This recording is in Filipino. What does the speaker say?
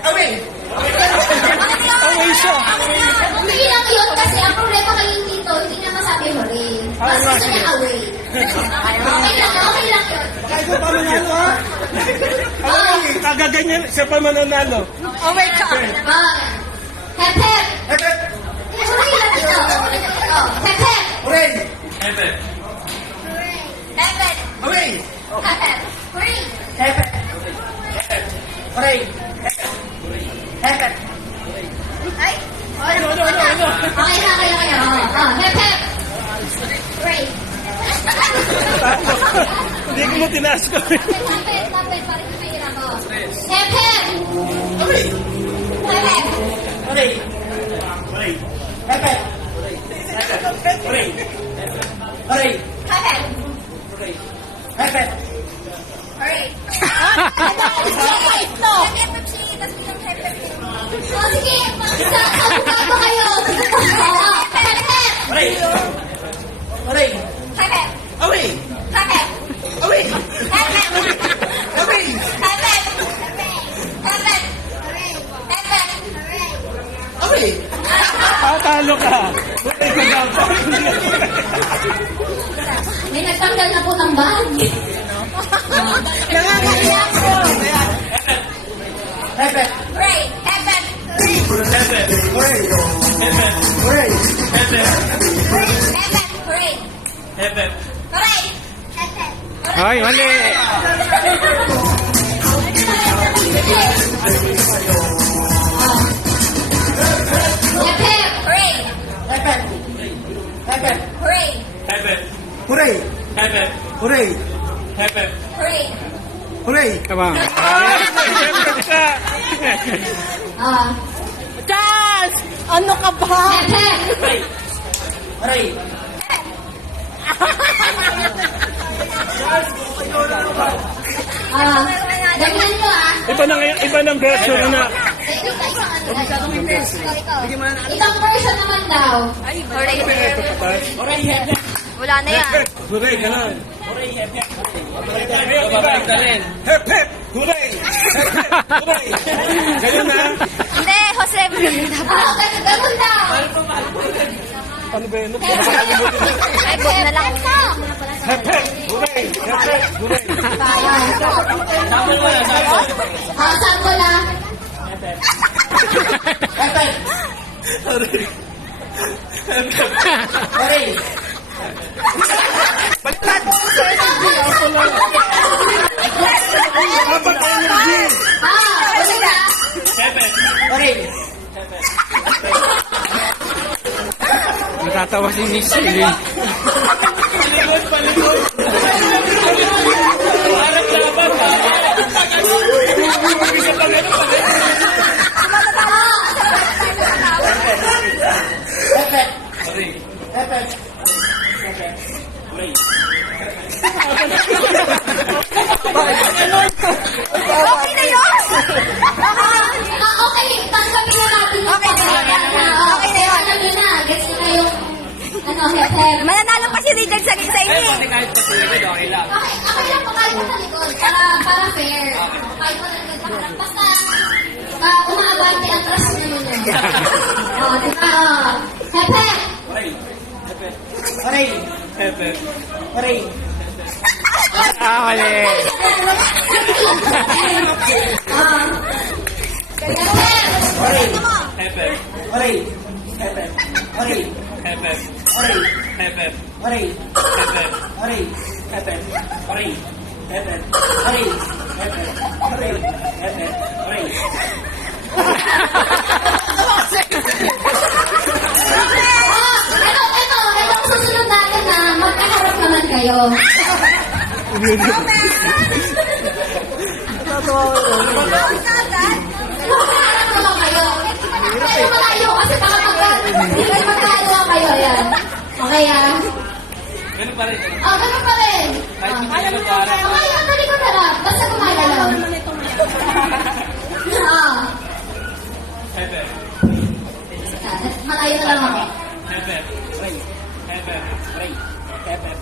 Away! Away siya. Hindi lang yun kasi ang problema kayo dito, hindi na masabi hooray. Mas gusto niya away. Okay lang yun. Kahit mo pa manalo, ha? Alam mo, kagaganyan, siya pa mananalo. Away ka. Hep hep. Hep hep! Hooray lang ito. Hep hep. Hooray! Hep hep. Away! Hep hep. Hooray. Hep hep! Hooray! Hep hep! Ay. Okay na kayo. Hep hep. Hooray. Hindi ko mo tinaas ko. Lapit. Parang mahirap ako. Hep hep. Away! Hep hep. Hooray! Hooray! Hep hep! Hooray! Hooray! Hep hep. Hep hep! Hooray. No. O sige, sabukan mo kayo. Hep hep. Hooray! Hooray! Hep hep. Away! Hep hep. Away! Hep hep. Away! Hep hep. Hep hep. Hep hep. Away! Talo ka. Hooray ka dapat. May nagtanggal na po ng bag. Nangangaiyak po. Hep hep! Hooray. Hep hep. Hooray! Hooray! Hep hep. Hooray. Hep hep! Hooray. Hep hep. Ay, mali. Hep hep. Hooray. Hep hep! Hep hep! Hooray. Hooray! Hooray! Hooray. Hooray! Come on. Charles! Ano ka ba? Hep hep. Hooray! Ganyan mo Iba ng version na. Isang version naman daw. Wala na yan. Hooray, ganun. Hep, hep! Hooray! Hooray! Ganun na. Hindi, Jose. Ganun daw. Ano ba yun? Ay, book na lang. Hep, hep! Hooray! Hep, hep! Hooray! Sample na. Hep hep! Hooray! Baliktad! Dapat energy! Ulit na. Hooray! Natatawa si Miss Celine. Hep hep! Hep hep! Okay na yun! Okay, tanggapin na natin yung Okay na yun. Okay na yun. Alam nyo na, gets nyo na yung hep hep. Mananalo pa si Richard sa inyo. Okay lang po kahit sa likod. Para fair. Kahit pa sa likod. Basta, umaabante ang trust nyo yun. Diba? Hep hep. Hooray! Hooray! Mali. Hep hep. Hooray! Hooray! Hep hep! Hooray! Hep hep! Hooray! Hep hep! Hooray! Hep hep! Hooray! Hep hep! Hooray! Hep hep! Hooray! Hep hep! Hooray! Hep hep! Hooray! Ito ang susunod natin na magkaharap naman kayo. Magkaharap naman kayo. Kayo malayo kasi baka magkaharap kayo. Yan. Okay Ganun pa rin. Ganun pa rin. Kahit hindi na nag-aaral. Okay, ang ko na lang. Basta gumagalaw. Hepe. Malayo na lang ako. Hepe. Hepe. Hepe.